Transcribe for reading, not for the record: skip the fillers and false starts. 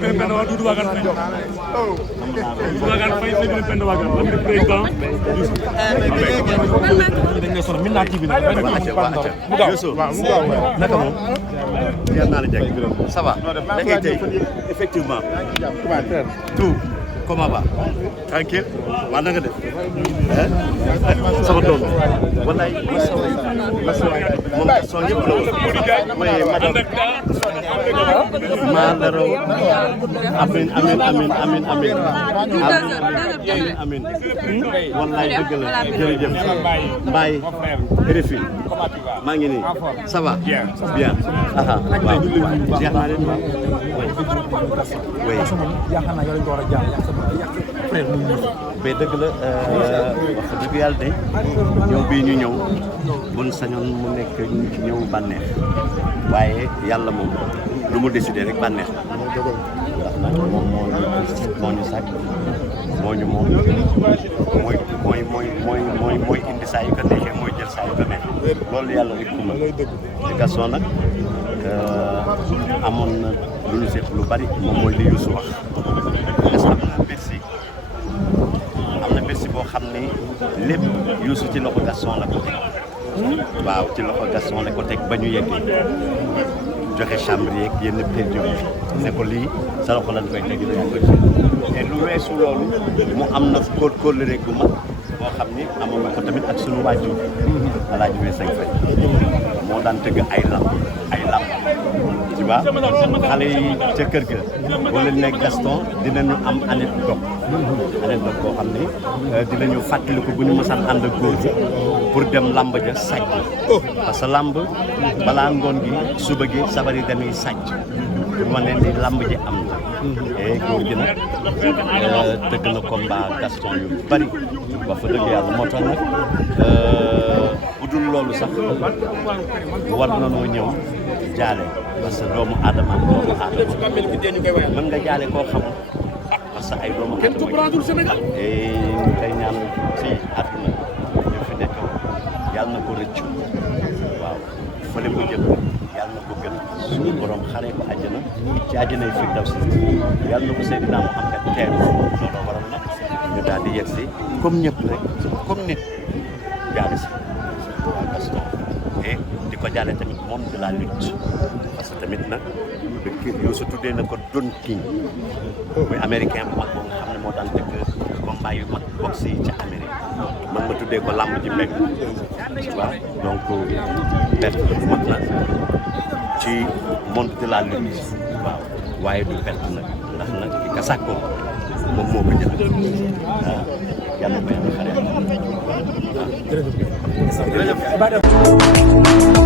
beneen benn waa Doudou Wagane Faye Doudou Wagane Faye c'est beneen benn Wagane am na président dañ ne solo Minna TV la Youssou naka moom jaar naa la jàng ça va da tey effectivement tout comment va tranquille waa na nga def sama doom wallaay moom son yëpp la woon mooy madame maa la raw amin amin amin amin amin amin wallaay dëgg la jërëjëf Mbaye RFI maa ngi nii ça va bien aha waaw jeex naa leen waaw oui mais dëgg la wax dëgg yàlla de ñëw bii ñu ñëw buñ sañoon mu nekk ñëw bànneex waaye yàlla moom lu mu décidé rek bànneex ndax nag moom moo ñu sàkk moo ñu moom mooy indi saa yu ko neexee mooy jël saa yu ko neexee loolu yàlla rek ku ma ci Gaston nag amoon na lu ñu seet lu bari moom mooy li Youssou wax am na Bercy boo xam ne lépp Youssou ci loxo Gaston la ko teg waaw ci loxo Gaston la ko teg ba ñu yeggee joxe chambre yeeg yenn pédio ne ko lii sa loxo lañ koy teg yaa koy te lu weesu loolu mu am na kóllëre gu mag boo xam ni amoon na ko tamit ak sunu waajur Alaaji Weeseng Faye moo daan tëgg ay lamb tu vois xale yi ca kër ga wala nekk Gaston dinañu am anecdote boo xam ne dinañu fàttaliku bu ñu mësaan ànd ak góor gi pour dem lamb ja sàcc parce que lamb balaa ngoon gi suba gi sabar yi dañuy sàcc pour wane ni lamb ji am na et góor gi nag tëgg na combat Gaston yu bari ba fa dëgg yàlla moo tax nag bu dul loolu sax war na noo ñëw jaale parce que doomu aadama mën nga jaale koo xamul parce que ay doomu aadama et ñu koy ñaan ci àdduna ñu fi nekk yàlla na ko rëccu waaw fële mu jëm yàlla na ko gën suñu borom xaree ko àjjana ci àjjana yi Firdawsi yàlla na ko Seydina Muhammad teeru loolu waral nag ñu daal di yegg si comme ñëpp rek comme nit jaale si waa Gaston et di ko jaale tamit monde de la lutte parce que tamit nag Youssou tuddee na ko Don King muy américain bu mag boobu nga xam ne moo daan dëkk combat yu mag boxe yi ca Amérique man ma tuddee ko lamb ji mbég tu vois donc perte bu mag la ci monde de la lutte waaw waaye du perte nag ndax nag ki ka sàkkoon moom moo ko jël waaw yàlla ko yàlla xare waaw jërëjëf